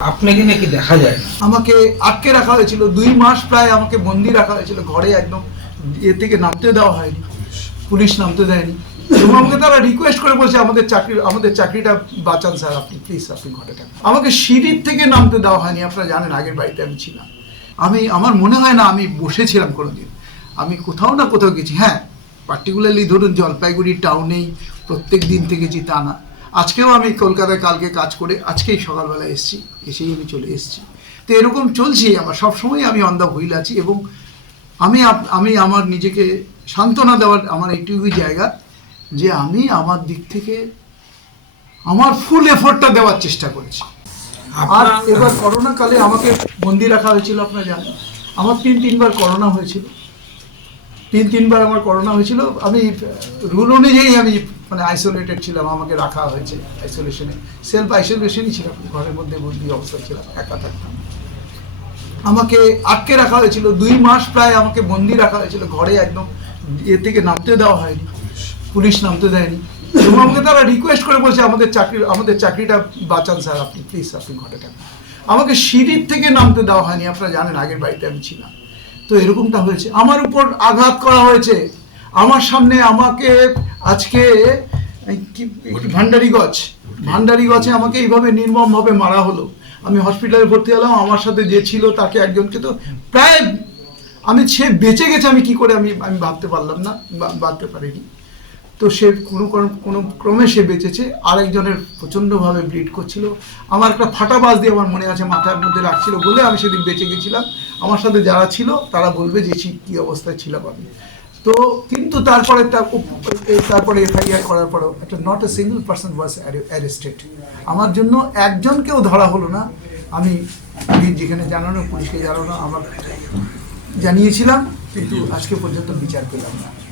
আপনাকে নাকি দেখা যায় আমাকে আটকে রাখা হয়েছিল, দুই মাস প্রায় আমাকে বন্দি রাখা হয়েছিল, ঘরে একদম এ থেকে নামতে দেওয়া হয়নি, পুলিশ নামতে দেয়নি। এবং আমাকে তারা রিকোয়েস্ট করে বলছে, আমাদের চাকরি, আমাদের চাকরিটা বাঁচান স্যার, আপনি প্লিজ আপনি থাকেন। আমাকে সিঁড়ির থেকে নামতে দেওয়া হয়নি, আপনারা জানেন, আগের বাড়িতে আমি ছিলাম। আমি, আমার মনে হয় না আমি বসেছিলাম কোনোদিন। আমি কোথাও না কোথাও গেছি। হ্যাঁ পার্টিকুলারলি ধরুন জলপাইগুড়ি টাউনেই প্রত্যেক দিন থেকেছি তা না। আজকেও আমি কলকাতায় কালকে কাজ করে আজকেই সকালবেলা এসেছি এসেই আমি চলে এসেছি। তো এরকম চলছেই আমার সবসময় আমি অন দ্য হুইল আছি এবং আমি আমি আমার নিজেকে সান্ত্বনা দেওয়ার আমার এইটুকুই জায়গা যে আমি আমার দিক থেকে আমার ফুল এফোর্টটা দেওয়ার চেষ্টা করেছি। আর এবার করোনা কালে আমাকে বন্দি রাখা হয়েছিল আপনারা জানেন। আমার তিন তিনবার করোনা হয়েছিল। তিন, তিনবার আমার করোনা হয়েছিল। আমি রুল অনুযায়ী আমি মানে আইসোলেটেড ছিলাম, আমাকে রাখা হয়েছে আইসোলেশনে সেলফ আইসোলেশনই ছিলাম, ঘরের মধ্যে বন্দি অবস্থা ছিলাম, একা থাকতাম। আমাকে আটকে রাখা হয়েছিল, দুই মাস প্রায় আমাকে বন্দি রাখা হয়েছিল, ঘরে একদম, এ থেকে নামতে দেওয়া হয়নি, পুলিশ নামতে দেয়নি। আমাকে তারা রিকোয়েস্ট করে বলছে আমাদের চাকরি, আমাদের চাকরিটা বাঁচান স্যার, আপনি প্লিজ আপনি ঘরে থাকেন। আমাকে সিঁড়ির থেকে নামতে দেওয়া হয়নি, আপনারা জানেন, আগের বাড়িতে আমি ছিলাম। তো এরকমটা হয়েছে। আমার উপর আঘাত করা হয়েছে। আমার সামনে আমাকে আজকে ভান্ডারি গছ ভান্ডারি গছে আমাকে এইভাবে নির্মমভাবে মারা হলো। আমি হসপিটালে ভর্তি হলাম, আমার সাথে যে ছিল তাকে একজনকে তো প্রায় আমি সে বেঁচে গেছে, আমি কি করে আমি আমি ভাবতে পারলাম না ভাবতে পারিনি। তো সে কোনো কোনো- ক্রমে সে বেঁচেছে আরেকজনের প্রচণ্ডভাবে ব্লিড করছিল। আমার একটা ফাটা বাস দিয়ে আমার মনে আছে মাথার মধ্যে রাখছিল বলে আমি সেদিন বেঁচে গেছিলাম। আমার সাথে যারা ছিল তারা বলবে যে সে কী অবস্থায় ছিলাম আমি? তো কিন্তু তারপরে তারপরে এফআইআর করার পরেও একটা not a single person was arrested আমার জন্য একজনকেও ধরা হলো না। আমি যেখানে জানানো পুলিশকে জানানো আমার জানিয়েছিলাম কিন্তু আজকে পর্যন্ত বিচার পেলাম না।